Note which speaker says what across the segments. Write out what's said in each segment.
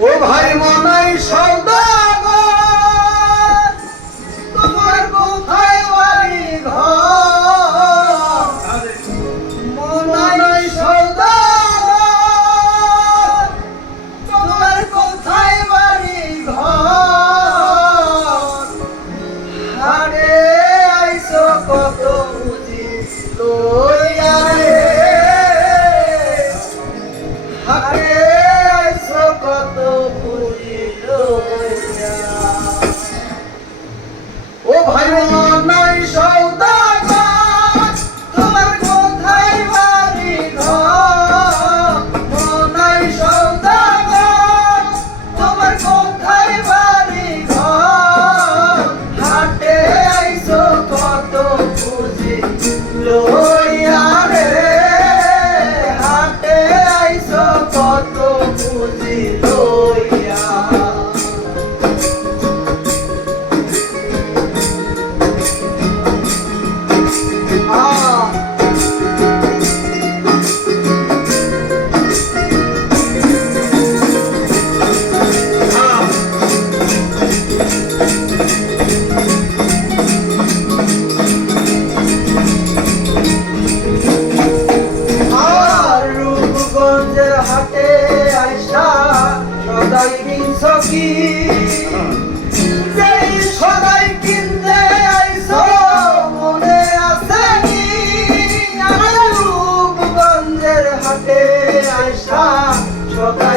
Speaker 1: ও ভাই মনাই সদা ও ভাই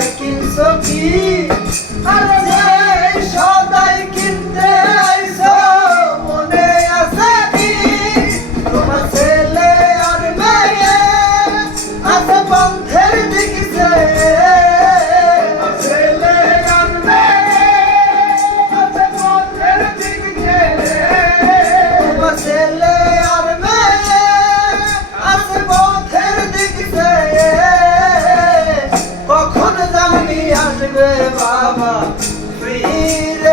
Speaker 1: skin so cute. levava frio.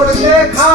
Speaker 1: সরষে খা